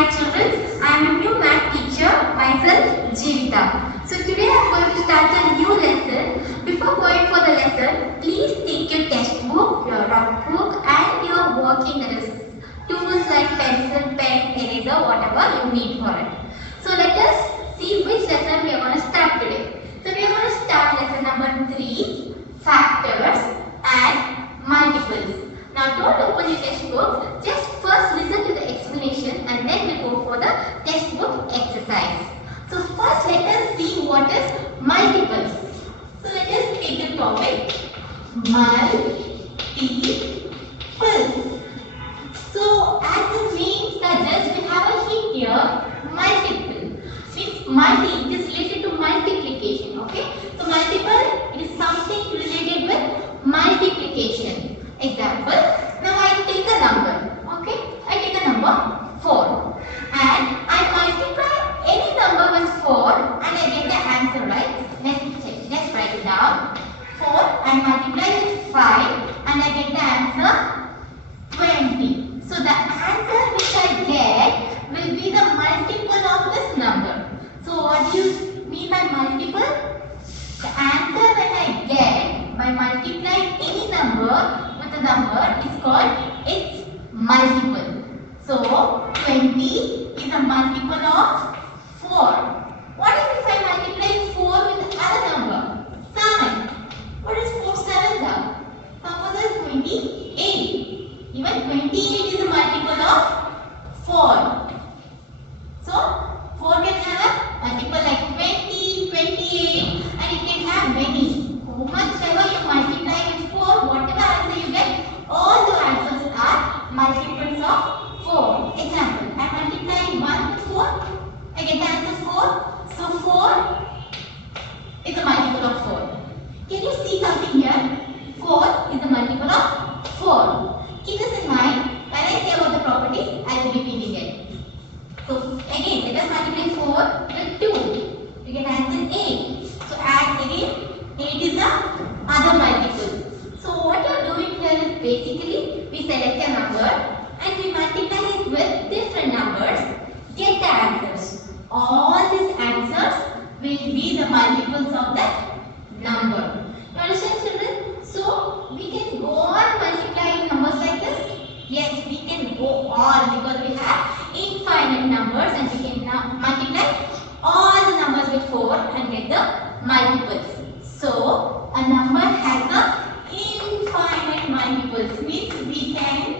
Hi children, I am a new math teacher, myself Jeevita. So today I am going to start a new lesson. Before going for the lesson, please take your textbook, your notebook and your working tools like pencil, pen, eraser, whatever you need for it. So let us see which lesson we are going to start today. So we are going to start lesson number 3, factors and multiples. Now don't open your textbook, just first listen to the explanation and then we'll go for the textbook exercise. So first let us see what is multiples. So let us take the topic multiples. So as the name suggests, we have a hint here, multiple. Means multi, it is related to multiplication, okay? So multiple, it is something related with multiplication. Example, now I take a number, okay? I take a number 4 and I multiply any number with 4 and I get the answer, right? Let's check, let's write it down. 4 and multiply with 5 and I get the answer 20. So the answer which I get will be the multiple of this number. So what do you mean by multiple? The answer when I get by multiplying any number with a number is called its multiple. So 20 is a multiple of 4. What if I multiply 4 with another number? 7. What is 4 7 the? Number is 28. Even 28 is a multiple of 4. So 4 can have a multiple like 20, 28 and it can have many. How much ever you multiply with 4, whatever answer you get, all the answers are multiples of 4. Example, I multiply 1 with 4, I get the answer 4. So 4 is a multiple of 4. Can you see something here? 4 is a multiple of 4. Keep this in mind. When I say about the properties, I will be repeating it. So again, let us multiply 4 with 2. We get answer 8. So add again, 8 is the other multiple. So what you are doing here is basically we select a number and we multiply it with different numbers, get the answers. All these answers will be the multiples of that number. You understand children? So we can go on multiplying numbers like this. Yes, we can go on because we have infinite numbers and we can now multiply all the numbers with 4 and get the multiples. So a number has a infinite multiples, means we can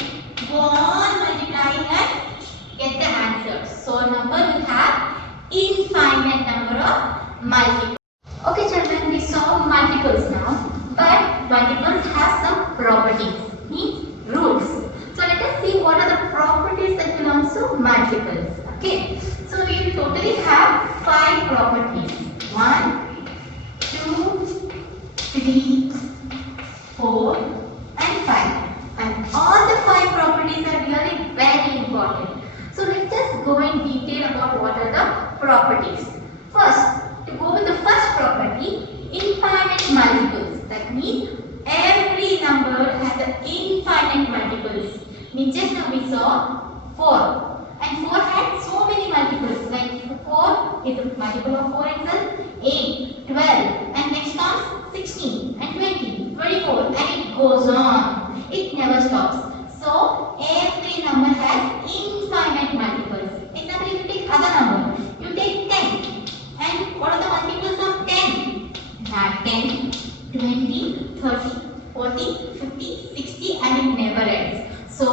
go on multiplying and get the answers. So a number will have infinite number of multiples. Okay children, we saw multiples now, but multiples have some properties, means rules. So let us see what are the properties that belongs to multiples. Okay, so we totally have 5 properties. 1, 2, 3, 4 and 5. And all the 5 properties are really very important. So let us go in detail about what are the properties. First, to go with the first property, infinite multiples. That means every number has an infinite multiples. Means just now we saw 4. And 4 had so many multiples. Like 4 is a multiple of 4 itself. 8, 12 and next comes 16 and 20, 24 and it goes on. It never stops. So every number has infinite multiples. Example, if you take other number, you take 10. And what are the multiples of 10? That 10, 20, 30, 40, 50, 60 and it never ends. So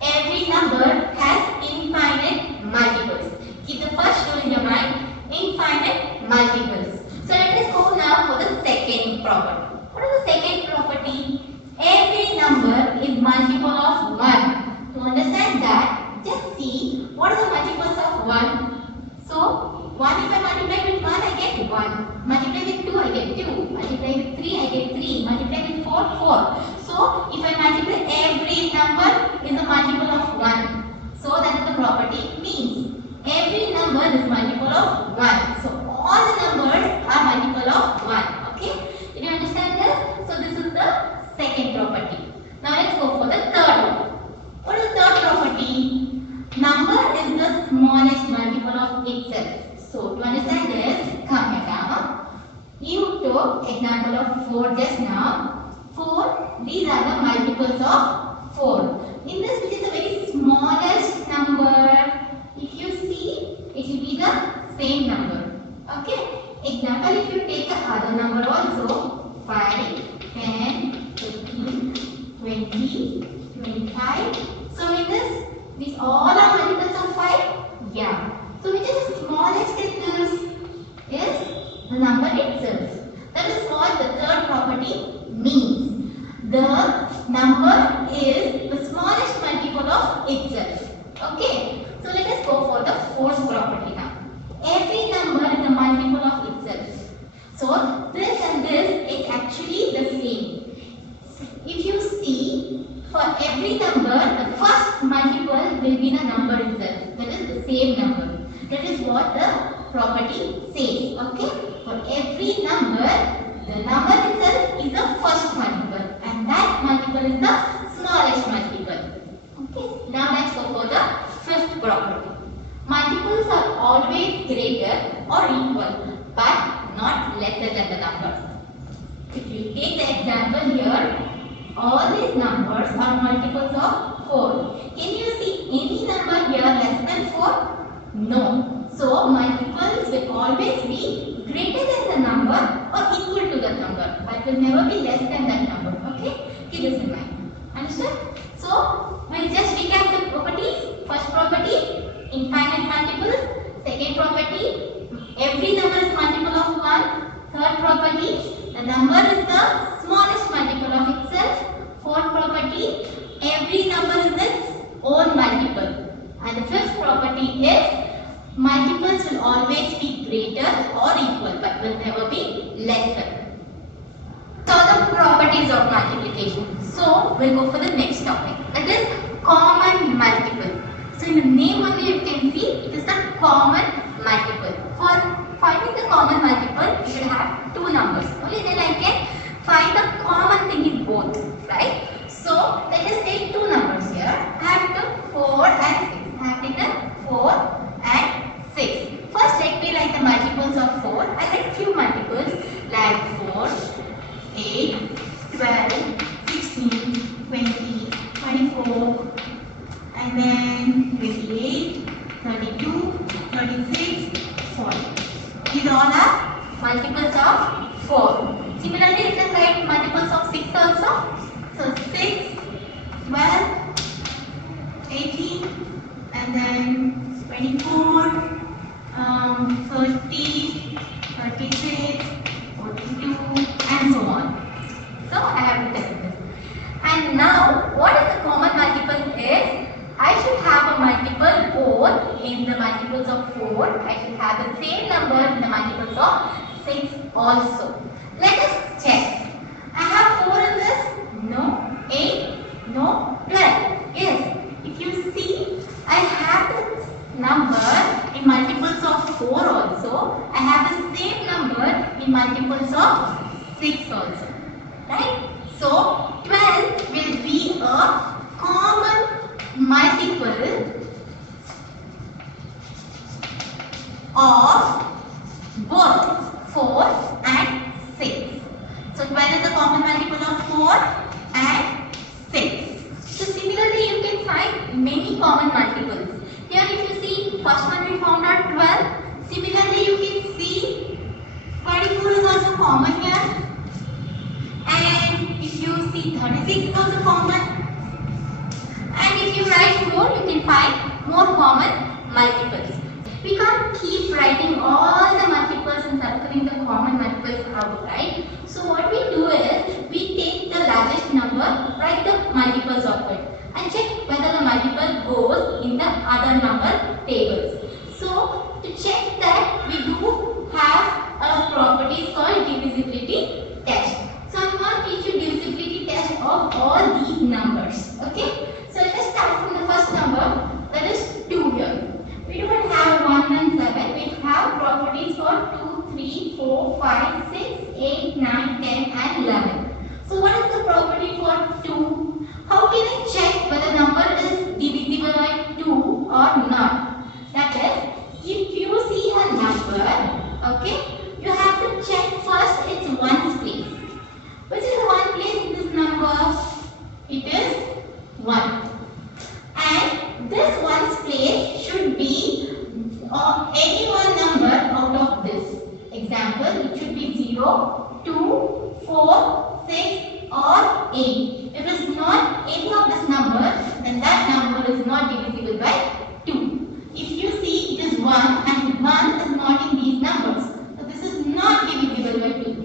every number has infinite multiples. Keep the first rule in your mind, infinite multiples. So let us go now for the second property. What is the second property? Every number is multiple of 1. To understand that, just see what are the multiples of 1. So 1 if I multiply with 1, I get 1. Multiply with 2, I get 2. Multiply with 3, I get 3. Multiply with 4, 4. So if I multiply every number is a multiple of 1. So that is the property, means every number is multiple of 1. So all the numbers are multiple of 1. Okay? Did you understand this? So this is the second property. Now let's go for the third one. What is the third property? Number is the understand this? Come here now. You took example of 4 just now. 4, these are the multiples of 4. In this, which is the very smallest number, if you see, it will be the same number. Okay? Example, if you take the other number also, 5, 10, 15, 20, 25. So in this, these all are multiples of 5? Yeah. So which is the smallest in this? Is the number itself. That is what the third property means. The number is the smallest multiple of itself. Okay. So let us go for the fourth property now. Every number is a multiple of itself. So this and this is actually the same. If you see, for every number, the first multiple will be the number itself. That is the same number. That is what the property says. Okay? For every number, the number itself is the first multiple, and that multiple is the smallest multiple. Okay? Now let's go for the fifth property. Multiples are always greater or equal, but not lesser than the number. If you take the example here, all these numbers are multiples of 4. Can you see any number here less than 4? No. So multiples will always be greater than the number or equal to the number, but will never be less than that number. Okay? Keep this in mind. Understood? So we'll just recap the properties. First property, infinite multiples. Second property, every number is multiple of 1. Third property, the number is the smallest multiple of itself. Fourth property, every number is its own multiple. And the fifth property is multiples will always be greater or equal, but will never be lesser. So the properties of multiplication. So we'll go for the next topic. That is common multiple. So in the name only you can see it is the common multiple. For finding the common multiple, you should have two numbers. Only then I can find the common thing in both. Right? So let us take two numbers here. I have taken 4 and 6. I have taken 4 and 6. First let me write the multiples of 4. I write few multiples like 4, 8, 12, 16, 20, 24, and then 28, 32, 36, 40. These all are multiples of 4. Similarly, let us write multiples of 6 also. So 6, 12, 18, and then 24, 30, 36, 42, and so on. So I have written this. And now, what is the common multiple is, I should have a multiple both in the multiples of 4. I should have the same number in the multiples of 6 also. Let us check. I have 4 in this? No. 8? No. 12? Yes. If you see, I have this number in multiples of 4 also. I have the same number in multiples of 6 also. Right? So, 12 will be a common multiple of both 4 and 6. So 12 is a common multiple of 4 and 6. So similarly you can find many common multiples. Here if you see, first one we found out 12. Similarly you can see 24 is also common here. And if you see 36 is also common. And if you write more, you can find more common multiples. We can't keep writing all the multiples and circling the common multiples out, right? So what we do is, we take the largest number, write the multiples of it, and check whether the multiple goes in the other number tables. So to check that, we do have a property called divisibility test. So I'm going to teach you divisibility test of all these numbers. Okay? So let us start from the first number, that is 2 here. We don't have 1 and 7. We have properties for 2, 3, 4, 5, 6, 8, 9, 10 and 11. So what is the property for 2? How can I check whether number is divisible by 2 or not? any one number out of this. Example, it should be 0, 2, 4, 6 or 8. If it is not any of this number, then that number is not divisible by 2. If you see it is 1 and 1 is not in these numbers, so this is not divisible by 2.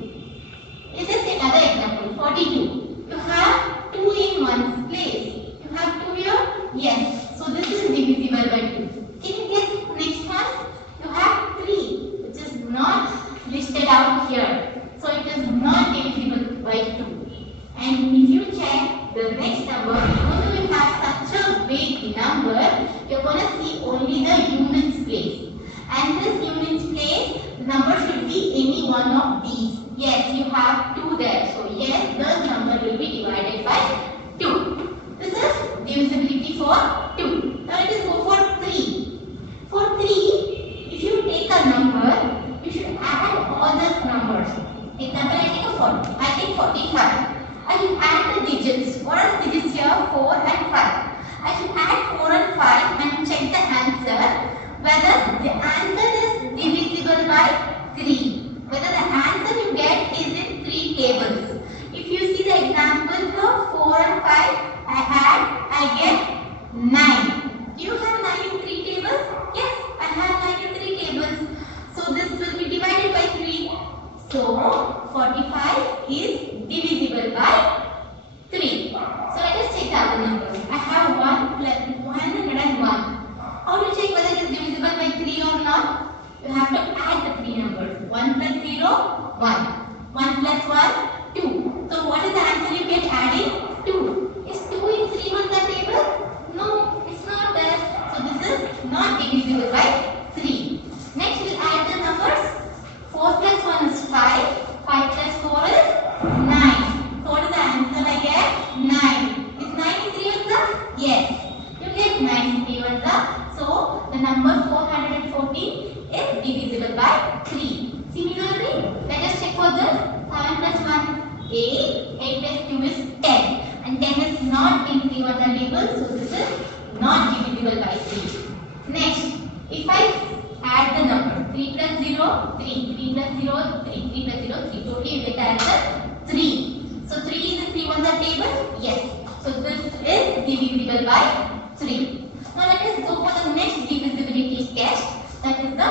Let's just take another example, 42. You have 2 in one's place. You have 2 here? Yes. So this is divisible by 2. Can you guess the next one? You have 3, which is not listed out here. So it is not divisible by 2. And if you check the next number, even though we have such a big number, you're going to see only the units place. And this units place, the number should be any one of these. Yes, you have 2 there. So yes, the number will be divided by 2. This is divisibility for 2. Now let us go for 3. For 3, if you take a number, you should add all the numbers. Example, I take a 40. I take 45. I should add the digits. What are the digits here? 4 and 5. I should add 4 and 5 and check the answer whether the answer is divisible by 3. Whether the answer you get is in 3 tables. If you see the example here, 4 and 5, I get 9. Do you have 9 in 3 tables? Yes, I have 9 in 3 tables. So this will be divided by 3. So 45 is divisible by 3. So let us check the other numbers. I have 1 plus 101. How to check whether it is divisible by 3 or not? You have to add the 3 numbers. 1 plus 0, 1. 1 plus 1, 2. So what is the answer you get adding? 2. Is 2 in 3 on the table? No, it's not there. So this is not divisible by 3. Next we'll add the numbers. 4 plus 1 is 5. 5 plus 4 is 9. So what is the answer I get? 9. Is 9 in 3 on the? Yes. You get 9 in 3 on the. So the number 414 is divisible by 3. Similarly, let us check for this. 7 plus 1 8. 8 plus 2 is 10. And 10 is not in 3 on the table. So this is not divisible by 3. Next, if I add the number 3 plus 0, 3. 3 plus 0, 3. 3 plus 0, 3. Totally you get the answer 3. So 3 is in 3 on the table? Yes. So this is divisible by 3. Now let us go for the next divisibility sketch. That is the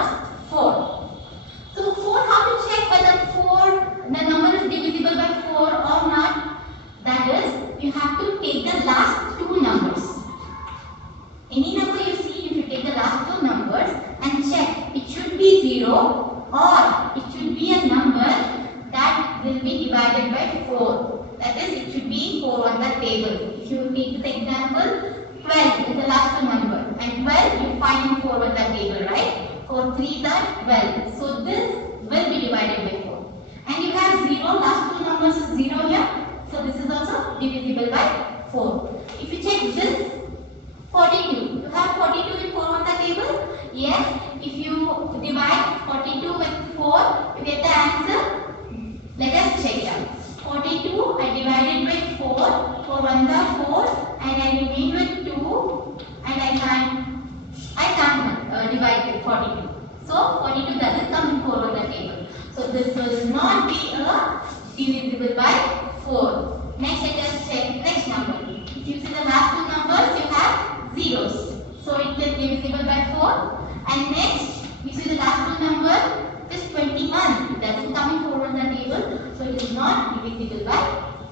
4. So 4, how to check whether the number is divisible by 4 or not? That is, you have to take the last 2 numbers. Any number you see, you should take the last 2 numbers and check. It should be 0 or it should be a number that will be divided by 4. That is, it should be 4 on the table. If you take this example, 12 is the last number and 12 you find 4 on the table, right? 4 3s are 12. So this will be divided by 4. And you have 0, last 2 numbers is 0 here. So this is also divisible by 4. If you check this, 42. You have 42 with 4 on the table? Yes. If you divide 42 with 4, you get the answer. Let us check that. 42 I divided by 4. 4 1s are 4 and I remain with 2 and I can't divide with 42. So 42 doesn't come in 4 on the table. So this will not be a divisible by 4. Next let us check next number. If you see the last 2 numbers, you have zeros. So it is divisible by 4. And next, you see the last 2 numbers, it is 21. It doesn't come in 4 on the table. So it is not divisible by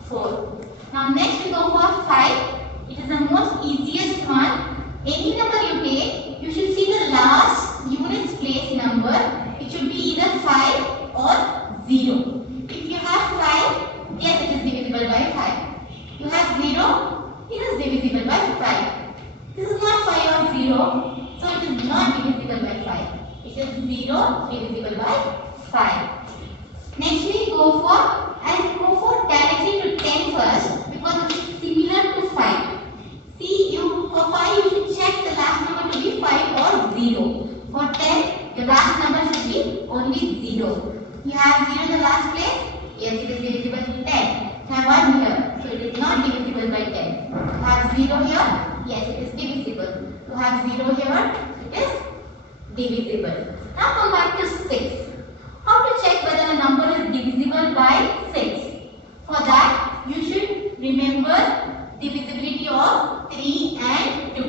4. Now next we go for 5. It is the most easiest one. Any number you take, you should see the last units place number. It should be either 5 or 0. If you have 5, yes, it is divisible by 5. You have 0, it is divisible by 5. This is not 5 or 0, so it is not divisible by 5. It is 0 divisible by 5. Next we go for directly to 10 first because it is similar to 5. See, for 5 you should check the last number to be 5 or 0. For 10, your last number should be only 0. You have 0 in the last place? Yes, it is divisible to 10. You have 1 here, so it is not divisible by 10. You have 0 here? Yes, it is divisible. You have 0 here? It is divisible. Now come back to 6. How to check whether a number is divisible by 6? For that, you should remember divisibility of 3 and 2.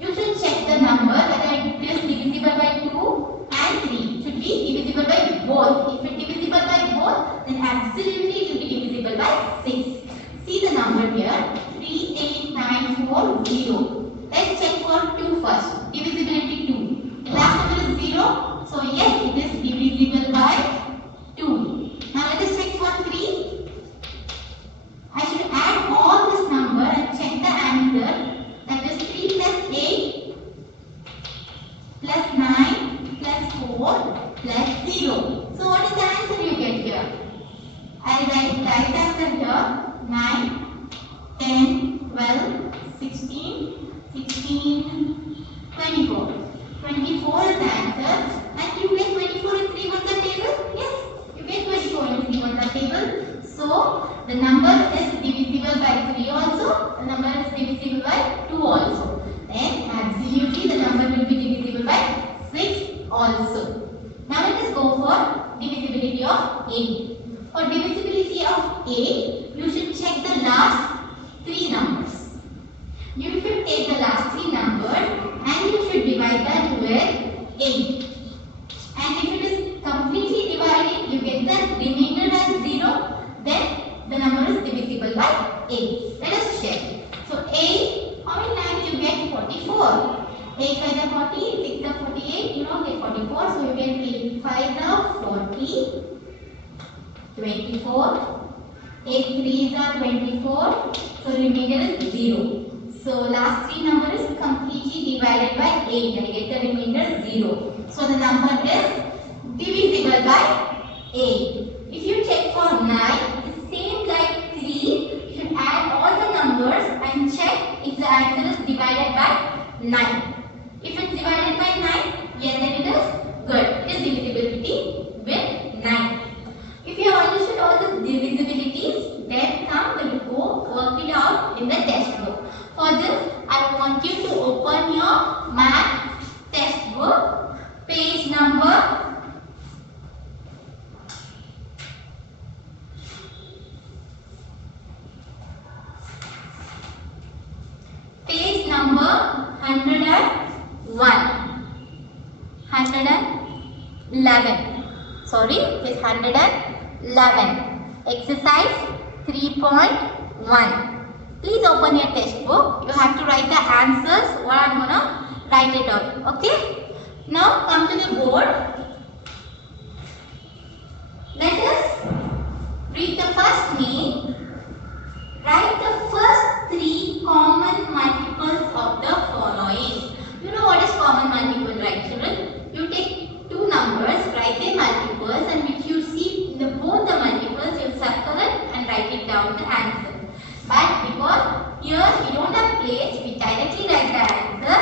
You should check the number whether it is divisible by 2 and 3. It should be divisible by both. If it is divisible by both, then absolutely it will be divisible by 6. See the number here, 38940. Let's check for 2 first. Divisibility 2. The last number is 0. So yes, it is divisible by 2. Now let us check for 3. I should add all this number and check the answer. That is 3 plus 8 plus 9 plus 4 plus 0. So what is the answer you get here? I will write the right answer here. 9, 10, 12, 16, 24. 24 is the answer. And you get 24 in 3 ones the table? Yes, you get 24 in 3 ones the table. So the number is divisible by 3 also. The number is divisible by 2 also. Then absolutely the number will be divisible by 6 also. Now let us go for divisibility of 8. For divisibility of 8, you should check the last 3 numbers. You should take the last 3 numbers and you should divide that with 8. And if it is completely divided, you get the remainder as 0, then the number is divisible by 8. Let us check. So 8, how many times you get 44? 8 by the 40, 6 the 48, you don't get 44. So you get 8 5 the 40, 24, 8 3 the 24, so remainder is 0. So last 3 number is completely divided by 8 and get the remainder 0. So the number is divisible by 8. If you check for 9, it's same like 3. You should add all the numbers and check if the answer is divided by 9. If it's divided by 9, yes, then it is good. It is divisibility with 9. If you have understood all the divisibilities, then come we'll go work it out in the textbook. For this, I want you to open your math textbook, page number 111. Sorry, it is 111. Exercise 3.1. Please open your textbook. You have to write the answers or I'm gonna write it out. Okay? Now come to the board. Let us read the first name. Write the first 3 common multiples of the following. You know what is common multiple, right, children? You take 2 numbers, write their multiples, and which you see in the both the multiples, you circle it and write it down the answer. But because here we don't have place, we directly write the answer.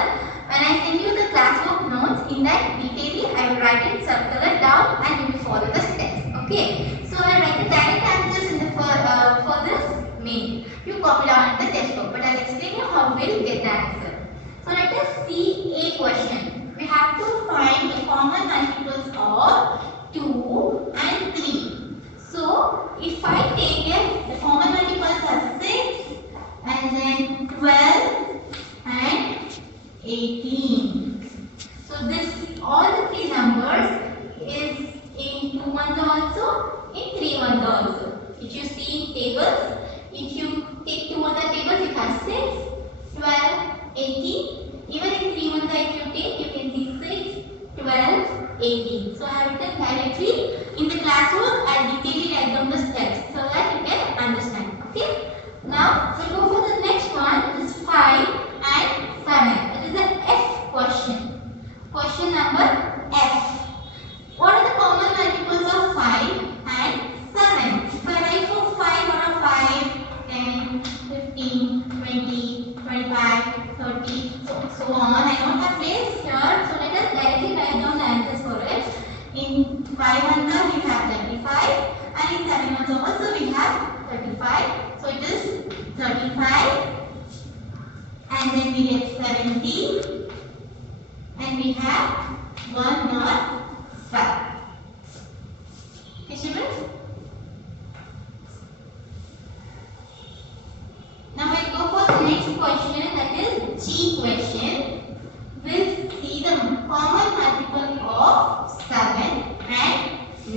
When I send you the classwork notes, in that detailing I will write it, circle it down, and you will follow the steps. Okay? So I write the direct answers in the for this main. You copy down in the textbook, but I'll explain you how we'll get the answer. So let us see a question. We have to find the common multiples of 2 and 3. So if I take it, the common multiples are 6 and then 12 and 18. So this all the 3 numbers is in 2 ones also, in 3 ones also. If you see tables, if you take 2 other tables, you have 6, 12, 18. Even in 3 ones if you take, you can see 6, 12, 18. So I have written directly in the classwork and detailing write down the steps so that you can understand. Okay? Now we'll go for the next one. This is 5 and 7. It is an F question. Question number F. What are the common multiples of 5 and 7? If I write for 5 on a 5, 10, 15, 20, 25, 30, so on. I don't have place here, so let us directly write down the answers for it. In 5 ones we have 35 and in 7 ones also we have 35. So it is 35 and then we get 70 and we have 1 not 5. Okay, children? Now we'll go for the next question, that is G question. We'll see the common multiple of 7 and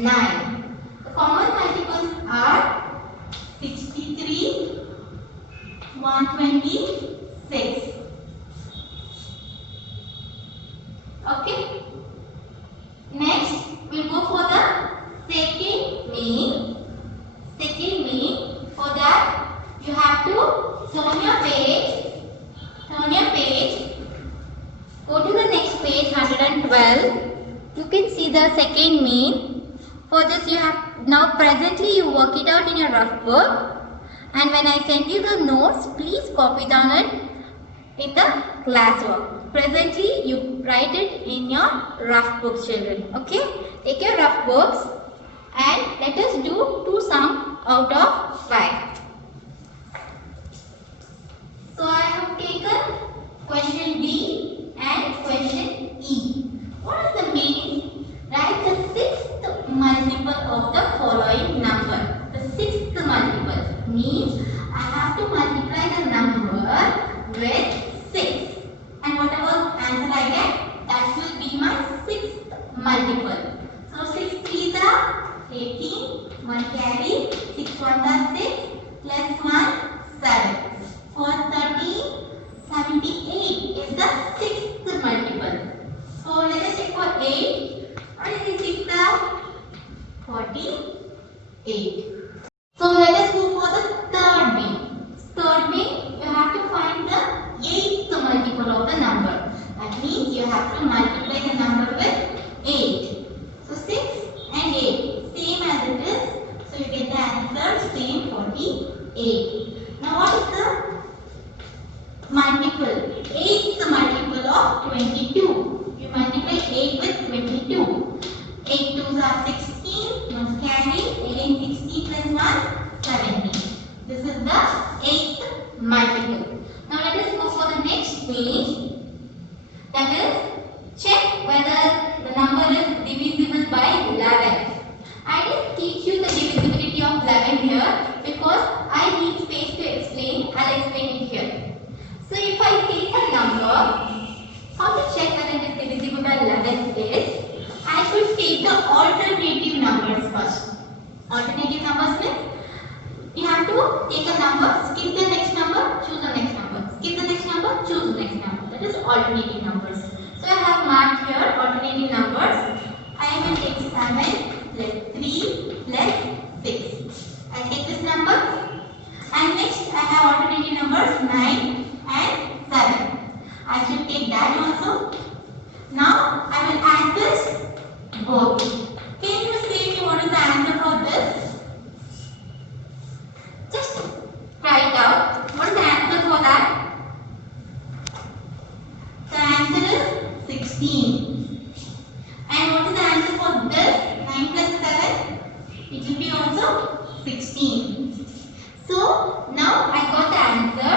9. The common multiples are 63, 126. Okay. Next, we'll go for the second mean. For that, you have to turn your page. Go to the next page, 112. You can see the second mean. For this, you have now presently you work it out in your rough book. And when I send you the notes, please copy down it in the classwork. Presently, you write it in your rough books, children. Okay? Take your rough books and let us do 2 sums out of 5. So I have taken question D and question E. What is the meaning? Write the 6th multiple of the following number. The 6th multiple means I have to multiply the number with 6. And whatever answer I get, that will be my 6th multiple. So 6 3s are 18, 1 carry, 6 1s are 6, plus 1, 7. 4 13, 78 is the 6th multiple. So let us check for 8. What is the 6th are? 48. So let us go for the third mean. Third mean, you have to find the 8th multiple of the number. That means you have to multiply the number with 8. So 6 and 8, same as it is. So you get the answer same, 48. Now what is the multiple? 8th multiple of 22. You multiply 8 with 22. 8 2s are 16. No carry. Again 16 plus 1, 17. This is the 8th multiple. Now let us go for the next page. That is, check whether the number is divisible by 11. I didn't teach you the divisibility of 11 here because I need space to explain. I'll explain it here. So if I take a number, how to check whether it is divisible by 11 is, I should take the alternative numbers first. Alternative numbers means, you have to take a number, skip the next number, choose the next number. Skip the next number, choose the next number. That is alternative numbers. So I have marked here alternative numbers. I will take 7 plus 3 plus 6. I take this number. And next I have alternative numbers 9 and 7. I should take that also. Now I will add this both. Can you say me what is the answer for this? Just write it out. What is the answer for that? The answer is 16. And what is the answer for this? 9 plus 7? It will be also 16. So now I got the answer.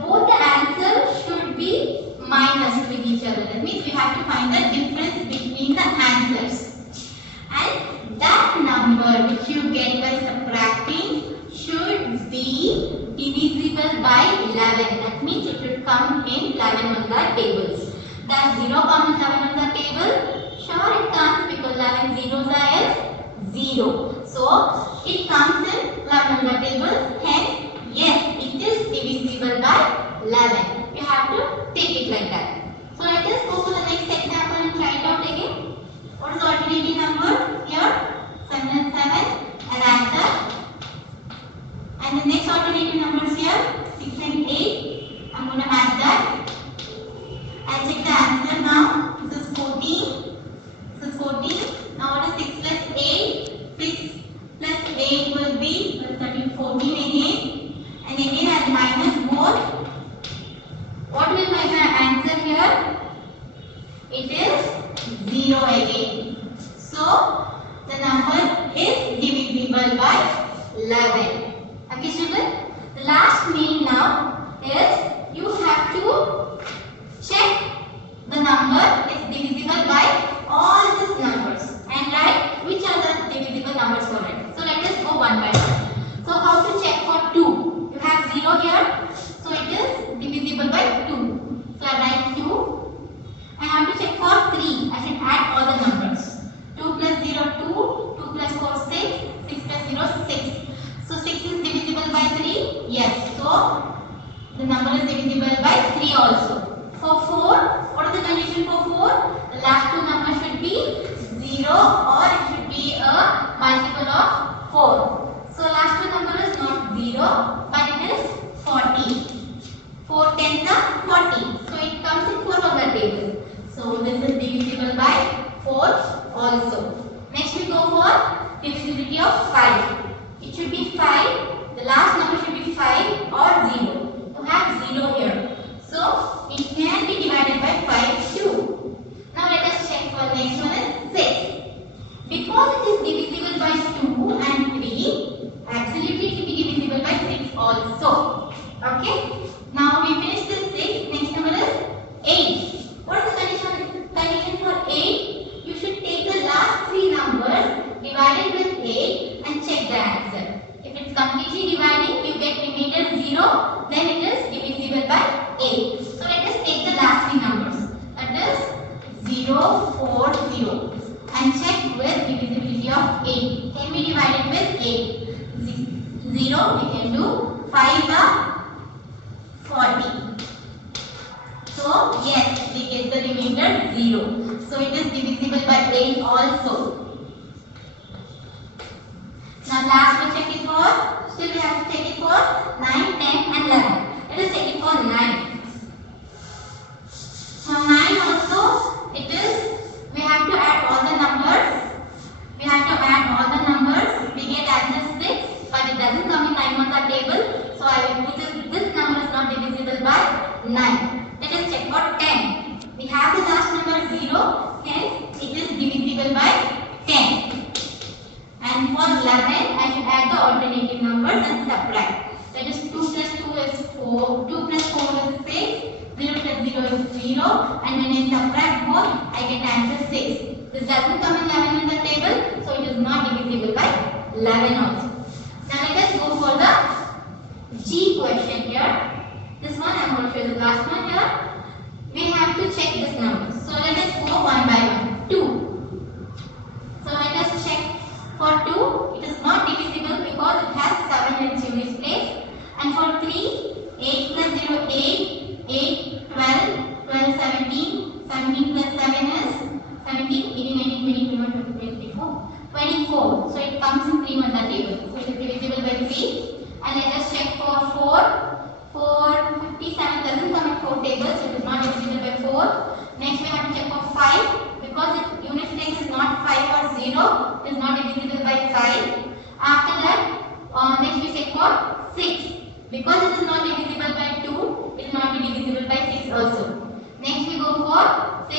Both the answers should be minus with each other. That means we have to find the difference between the answers. And that number which you get by subtracting should be divisible by 11. That means it should come in 11 on the tables. Does 0 come in 11 on the table? Sure it comes because 11 zeros are 0. So it comes in 11 on the table. Hence, yes, it is divisible by 11. You have to take it like that. So let us go to the next example and try it out again. What is the alternative number here? 7 and 7. And add that. And the next alternative numbers here, 6 and 8. I'm going to add that. I'll check the answer now. This is 14. This is 14. Now what is 6 plus 8? 6 plus 8 will be 13, 14 again. And again I'll minus both. What will be my answer here? It is 0 again. So the number is divisible by 11. Okay, children? The last mean now is you have to check the number is divisible by 0 or it should be a multiple of 4. So last two number is not 0 but it is 40. 4 tens are 40. So it comes in 4 on the table. So this is divisible by 4 also. Next we go for divisibility of 5. It should be 5. The last number should be 5 or 0. You have 0 here. So it can be divided by 5 too. Now let us check for next one is 6. Because it is divisible by 2 and 3, absolutely it will be divisible by 6 also. Okay. Now we finish this 6. Next number is 8. What is the condition for 8? You should take the last 3 numbers divided with 8 and check the answer. If it's completely dividing, you get remainder 0, then it is divisible by 8. So let us take the last 3 numbers. That is 0, 4, 0 and check with divisibility of 8. Can we divide it with 8? 0 we can do. 5 are 40. So yes, we get the remainder 0. So it is divisible by 8 also. Now last we check it for, still we have to take it for 9, 10 and 11. Let us take it for 9. Now 9 also, it is, we have to add all the numbers. We have to add all the numbers. We get answer 6 but it doesn't come in 9 on the table. So I will put this number is not divisible by 9. Let us check for 10. We have the last number 0, hence it is divisible by 10. And for 11, I should add the alternative numbers and subtract. That is 2 plus 2 is 4, 2 plus 4 is 6, 0 plus 0 is 0, and when I subtract both, I get answer 6. This doesn't come in 11 in the table, so it is not divisible by 11 also. Now let us go for the G question here. This one I am going to show you the last one here. We have to check this number. So let us go one by one. 2. So let us check. For 2, it is not divisible because it has 7 in its units place. And for 3, 8 plus 0, 8, 8, 12, 12, 17, 17 plus 7 is 17, 18, 19, 20, 21, 22, 24, 24. So it comes in 3 on the table. So it is divisible by 3. And let us check for 4. 4, 57 doesn't come in 4 tables, so it is not divisible by 4. Next we have to check for 5. Because its unit place is not 5 or 0, it is not divisible by 5. After that, next we check for 6. Because it is not divisible by 2, it will not be divisible by 6 also. Next we go for 6,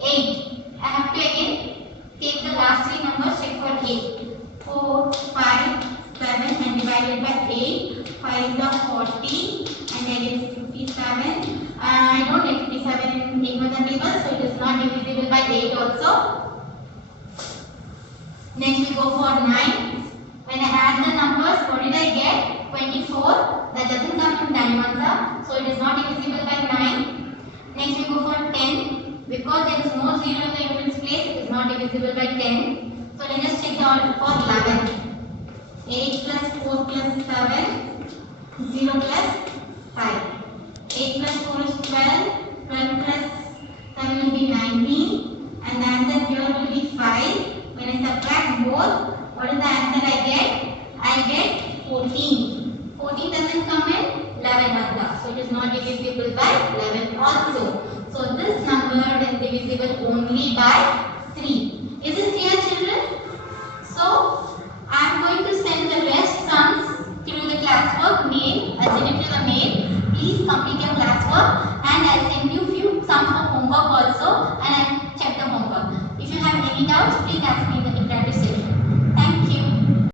8. I have to again take the last 3 numbers, check for 8. 4, 5, 7 and divided by 8. 5 is 40 and I get 57. I don't get 57 in 8 on the table, so it is not divisible by 8 also. Next we go for 9. When I add the numbers, what did I get? 24. That doesn't come in 9 answer, so it is not divisible by 9. Next we go for 10. Because there is no 0 in the units place, it is not divisible by 10. So let us check the order for 11. 8 plus 4 plus 7, 0 plus 5. 8 plus 4 is 12, 12 plus 7 will be 19 and the answer here will be 5. When I subtract both, what is the answer I get? I get 14. 14 doesn't come in 11 answer, so it is not divisible by 11 also. So this number is divisible only by 3. Is it clear, children? So I am going to send the rest sums through the classwork mail. I'll send it to the mail. Please complete your classwork and I'll send you few sums of homework also and I'll check the homework. If you have any doubts, please ask me in the